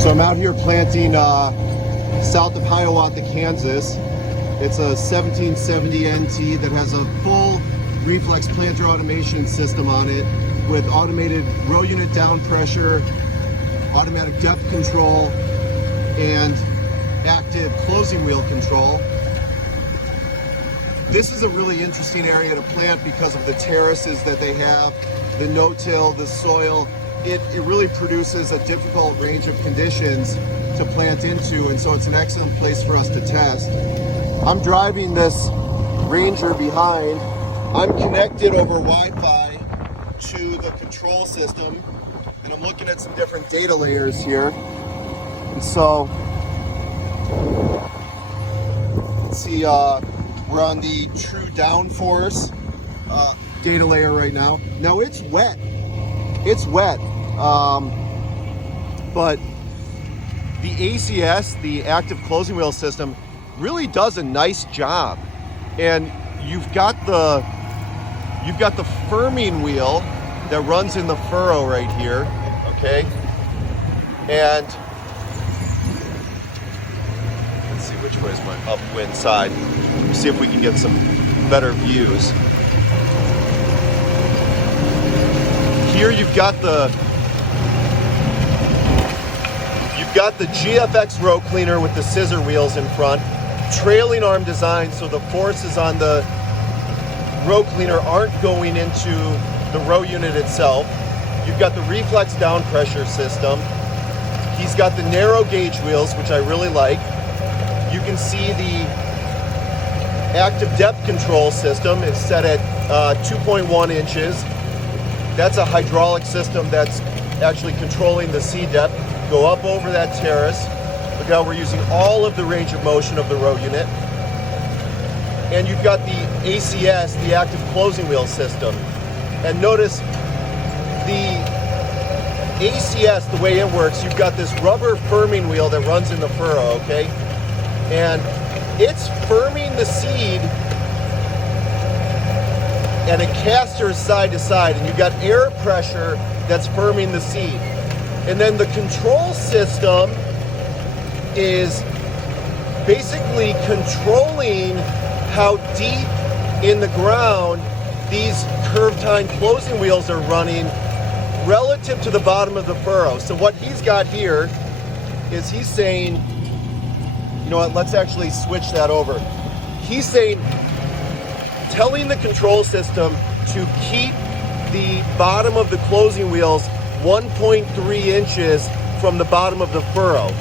So I'm out here planting south of Hiawatha, Kansas. It's a 1770 NT that has a full Reflex Planter Automation System on it with automated row unit down pressure, automatic depth control, and active closing wheel control. This is a really interesting area to plant because of the terraces that they have, the no-till, the soil. It really produces a difficult range of conditions to plant into, and so it's an excellent place for us to test. I'm driving this Ranger behind. I'm connected over Wi-Fi to the control system, and I'm looking at some different data layers here. And so, let's see, we're on the true downforce data layer right now. Now it's wet. It's wet, but the ACS, the active closing wheel system, really does a nice job. And you've got the firming wheel that runs in the furrow right here, okay? And let's see, which way is my upwind side? See if we can get some better views. Here you've got the GFX row cleaner with the scissor wheels in front, trailing arm design so the forces on the row cleaner aren't going into the row unit itself. You've got the reflex down pressure system. He's got the narrow gauge wheels, which I really like. You can see the active depth control system is set at 2.1 inches. That's a hydraulic system that's actually controlling the sea depth. Go up over that terrace. Look how we're using all of the range of motion of the row unit. And you've got the ACS, the active closing wheel system. And notice the ACS, the way it works, you've got this rubber firming wheel that runs in the furrow, okay? And it's firming the seed, and it casters side to side, and you've got air pressure that's firming the seed. And then the control system is basically controlling how deep in the ground these curved tine closing wheels are running relative to the bottom of the furrow. So what he's got here is he's saying, you know what, let's actually switch that over. He's saying, telling the control system to keep the bottom of the closing wheels 1.3 inches from the bottom of the furrow.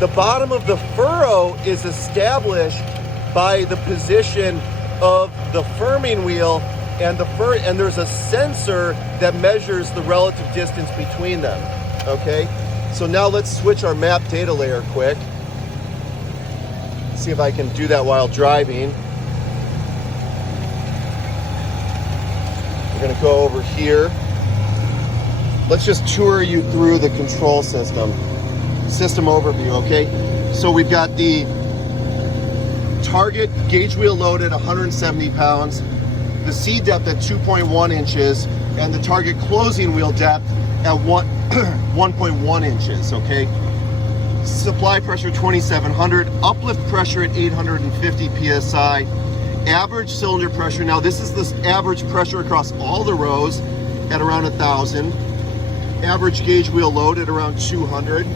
The bottom of the furrow is established by the position of the firming wheel and there's a sensor that measures the relative distance between them, okay? So now let's switch our map data layer quick. See if I can do that while driving. We're gonna go over here. Let's just tour you through the control system overview, okay? So we've got the target gauge wheel load at 170 pounds, the seed depth at 2.1 inches, and the target closing wheel depth at 1.1 inches, okay? Supply pressure 2,700, uplift pressure at 850 PSI, average cylinder pressure, now this is the average pressure across all the rows at around 1,000, average gauge wheel load at around 200,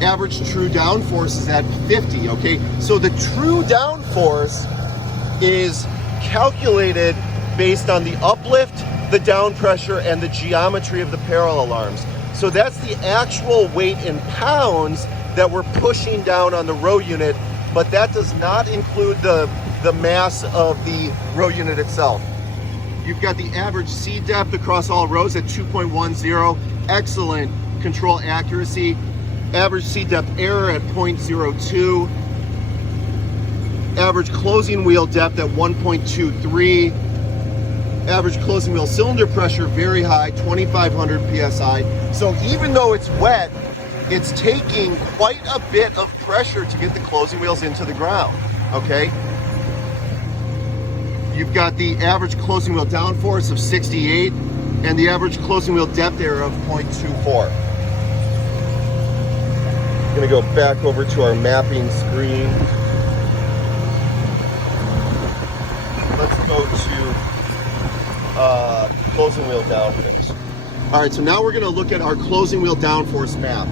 average true downforce is at 50, okay? So the true downforce is calculated based on the uplift, the down pressure, and the geometry of the parallel arms. So that's the actual weight in pounds that we're pushing down on the row unit, but that does not include the mass of the row unit itself. You've got the average seed depth across all rows at 2.10, excellent control accuracy. Average seed depth error at 0.02. Average closing wheel depth at 1.23. Average closing wheel cylinder pressure very high, 2,500 PSI. So even though it's wet, it's taking quite a bit of pressure to get the closing wheels into the ground, okay? You've got the average closing wheel downforce of 68 and the average closing wheel depth error of 0.24. Gonna go back over to our mapping screen. Let's go to closing wheel downforce. All right, so now we're gonna look at our closing wheel downforce map.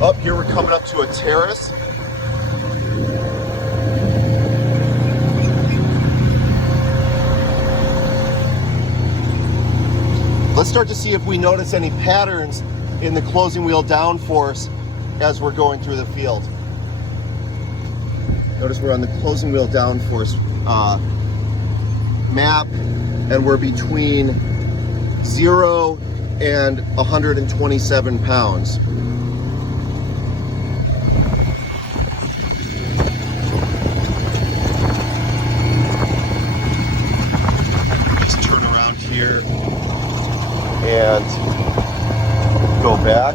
Up here, we're coming up to a terrace. Let's start to see if we notice any patterns in the closing wheel downforce as we're going through the field. Notice we're on the closing wheel downforce map, and we're between 0 and 127 pounds. Just turn around here and go back.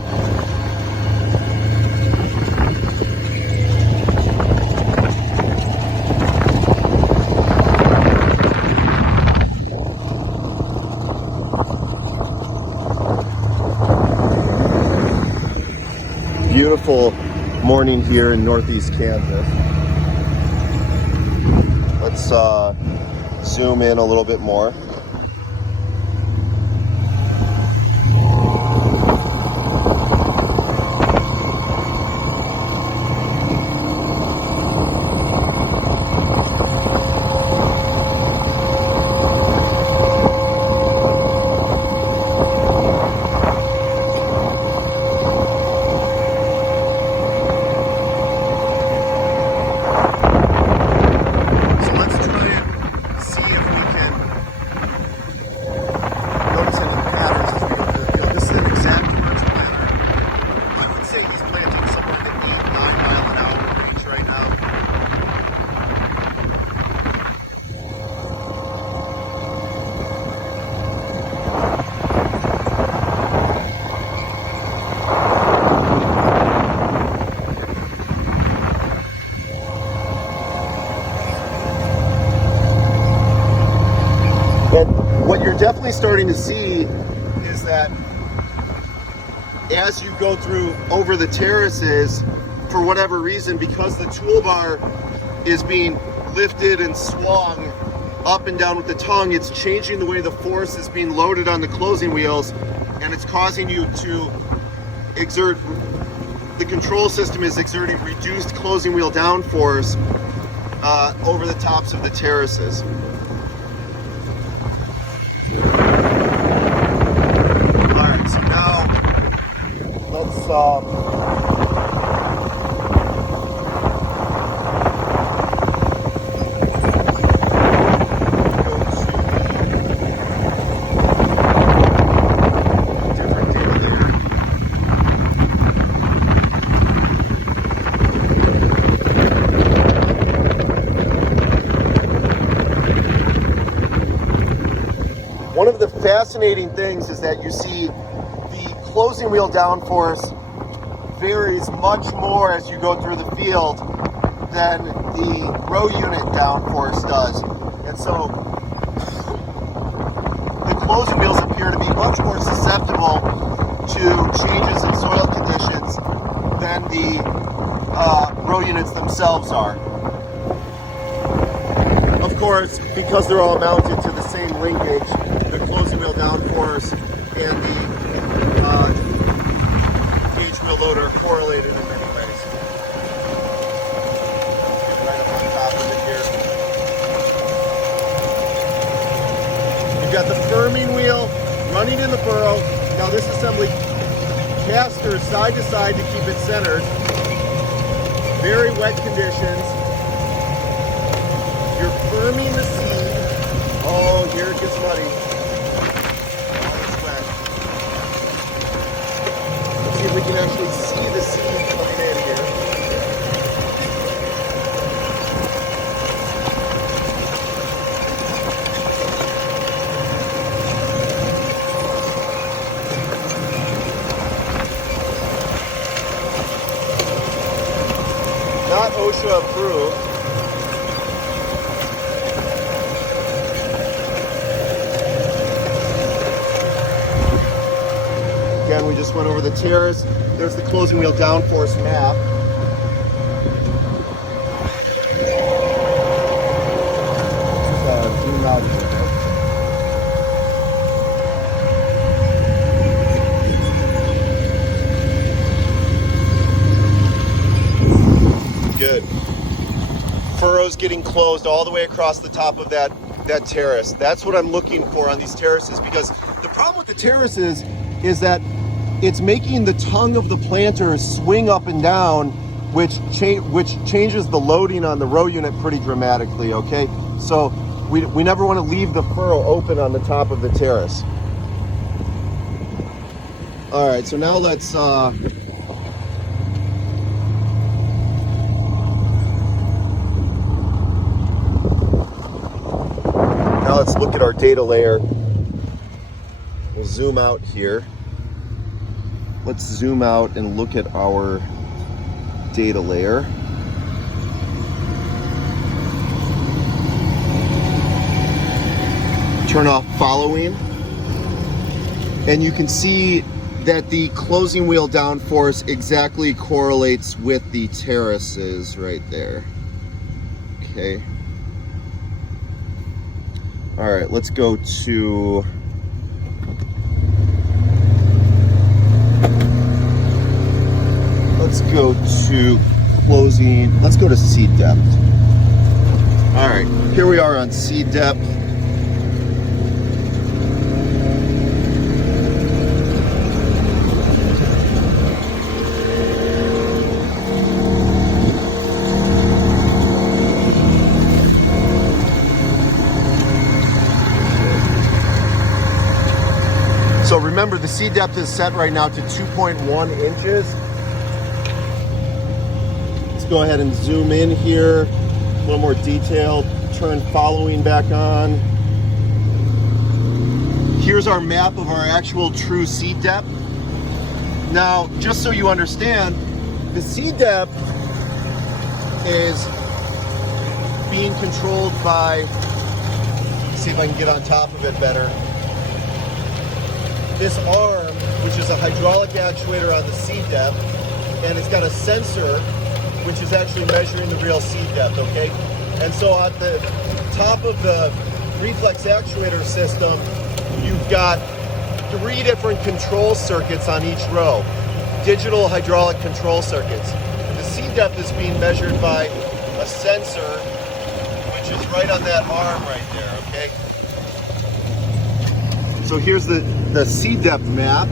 Beautiful morning here in Northeast Kansas. Let's zoom in a little bit more. What you're definitely starting to see is that as you go through over the terraces, for whatever reason, because the toolbar is being lifted and swung up and down with the tongue, it's changing the way the force is being loaded on the closing wheels, and it's causing you to exert, the control system is exerting reduced closing wheel downforce over the tops of the terraces. Alright, so now let's one of the fascinating things is that you see the closing wheel downforce varies much more as you go through the field than the row unit downforce does. And so the closing wheels appear to be much more susceptible to changes in soil conditions than the row units themselves are. Of course, because they're all mounted to the same linkage, the closing wheel downforce and the gauge wheel loader are correlated in many ways. Right up on top of it here. You've got the firming wheel running in the burrow. Now this assembly casters side to side to keep it centered. Very wet conditions. You're firming the seed. Oh, here it gets muddy. We can actually see the seed coming in here. Not OSHA approved. Again, we just just went over the terrace. There's the closing wheel downforce map. Zoom out a little bit. Good. Furrows getting closed all the way across the top of that terrace. That's what I'm looking for on these terraces, because the problem with the terraces is that it's making the tongue of the planter swing up and down, which changes the loading on the row unit pretty dramatically, okay? So we never want to leave the furrow open on the top of the terrace. All right, so now let's let's look at our data layer. We'll zoom out here. Let's zoom out and look at our data layer. Turn off following. And you can see that the closing wheel downforce exactly correlates with the terraces right there. Okay. All right, let's go to closing. Let's go to seed depth. All right, here we are on seed depth. So remember, the seed depth is set right now to 2.1 inches. Let's go ahead and zoom in here, a little more detailed, turn following back on. Here's our map of our actual true seed depth. Now, just so you understand, the seed depth is being controlled by, let's see if I can get on top of it better. This arm, which is a hydraulic actuator on the seed depth, and it's got a sensor which is actually measuring the real seed depth, okay? And so at the top of the reflex actuator system, you've got 3 different control circuits on each row, digital hydraulic control circuits. And the seed depth is being measured by a sensor, which is right on that arm right there, okay? So here's the seed depth map.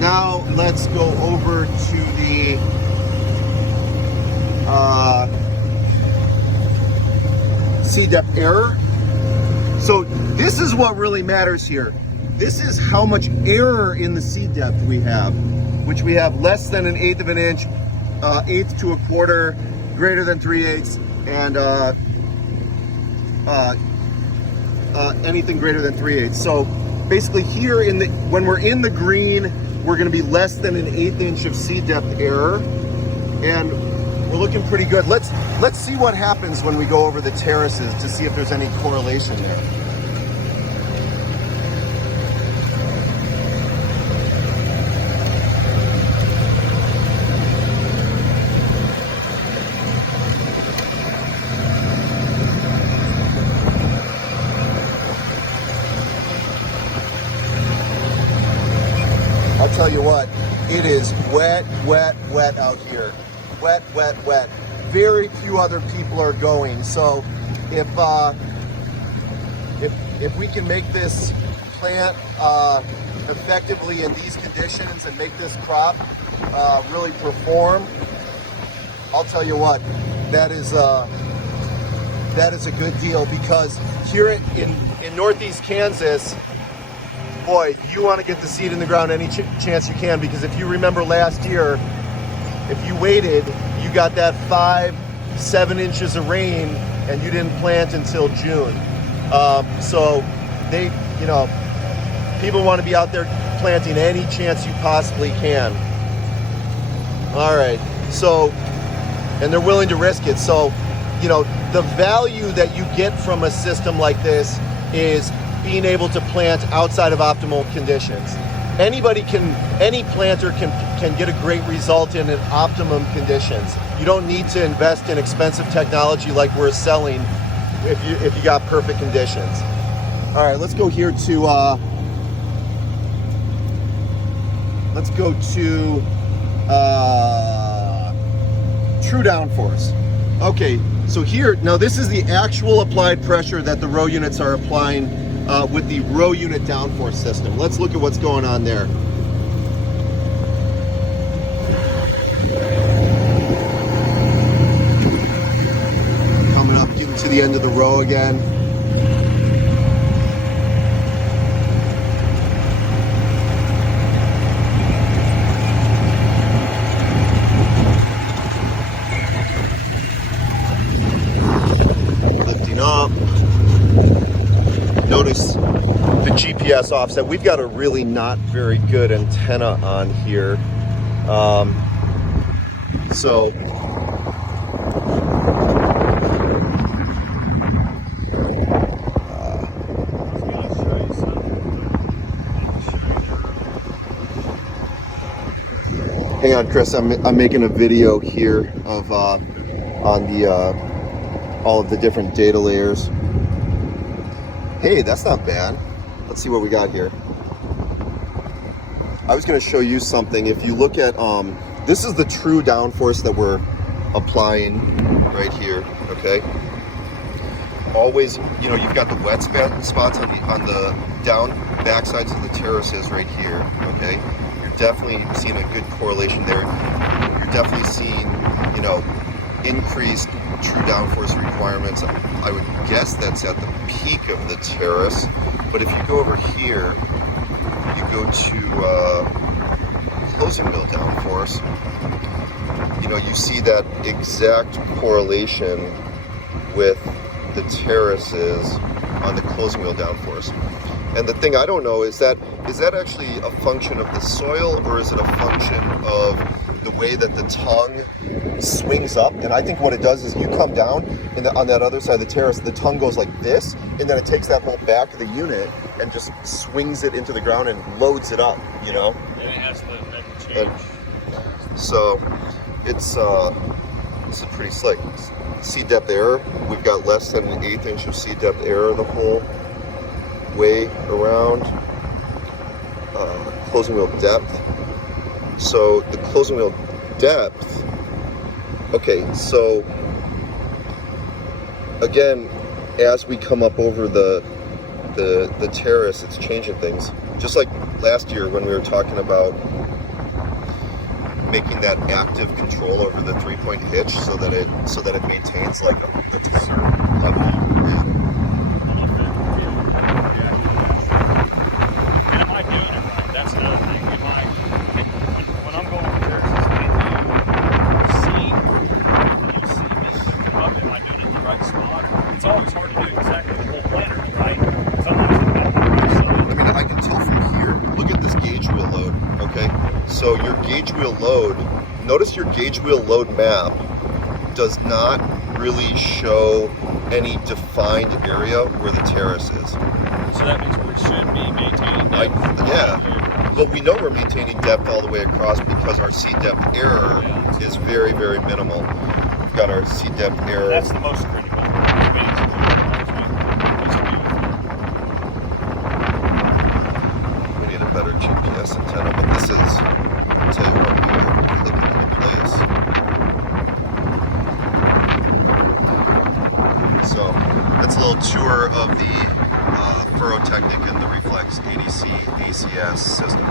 Now let's go over to the seed depth error. So this is what really matters here. This is how much error in the seed depth we have, which we have less than 1/8 of an inch, 1/8 to 1/4, greater than 3/8, and anything greater than 3/8. So basically here when we're in the green, we're going to be less than 1/8 inch of seed depth error, and we're looking pretty good. Let's see what happens when we go over the terraces to see if there's any correlation there. I'll tell you what, it is wet, wet, wet out here. Wet, wet, wet. Very few other people are going. So if we can make this plant effectively in these conditions and make this crop really perform, I'll tell you what, that is a good deal, because here in Northeast Kansas, boy, you want to get the seed in the ground any chance you can, because if you remember last year, if you waited, you got that 5-7 inches of rain and you didn't plant until June. So people want to be out there planting any chance you possibly can. All right, so, and they're willing to risk it. So, the value that you get from a system like this is being able to plant outside of optimal conditions. any planter can get a great result in optimum conditions. You don't need to invest in expensive technology like we're selling if you got perfect conditions. All right, let's go here to true downforce. Okay, so here, now this is the actual applied pressure that the row units are applying with the row unit downforce system. Let's look at what's going on there. Coming up, getting to the end of the row again. Up. Notice the GPS offset. We've got a really not very good antenna on here. So hang on, Chris, I'm making a video here of on the all of the different data layers. Hey, that's not bad. Let's see what we got here. I was going to show you something. If you look at, this is the true downforce that we're applying right here, okay? Always, you know, you've got the wet spots on the down back sides of the terraces right here, okay? You're definitely seeing a good correlation there. You're definitely seeing, you know, increased true downforce requirements. I would guess that's at the peak of the terrace, but if you go over here, you go to closing wheel downforce, you know, you see that exact correlation with the terraces on the closing wheel downforce. And the thing I don't know is that actually a function of the soil, or is it a function of the way that the tongue swings up? And I think what it does is you come down and on that other side of the terrace, the tongue goes like this, and then it takes that whole back of the unit and just swings it into the ground and loads it up, you know? And it has to change. And so it's pretty slick. Seed depth error, we've got less than 1/8 inch of seed depth error the whole way around. Closing wheel depth. So the closing wheel depth, okay, so again, as we come up over the terrace, it's changing things. Just like last year when we were talking about making that active control over the 3-point hitch so that it maintains like the certain level. It's always hard to do exactly the whole planter, right? I mean, I can tell from here, look at this gauge wheel load, okay? So your gauge wheel load, notice your gauge wheel load map does not really show any defined area where the terrace is. So that means we should be maintaining depth. Yeah, but we know we're maintaining depth all the way across because our seed depth error is very, very minimal. We've got our seed depth error. That's the most critical. Better GPS antenna, but this is, I'll tell you what, we're looking into place. So that's a little tour of the Furrow Technic and the Reflex ADC ACS system.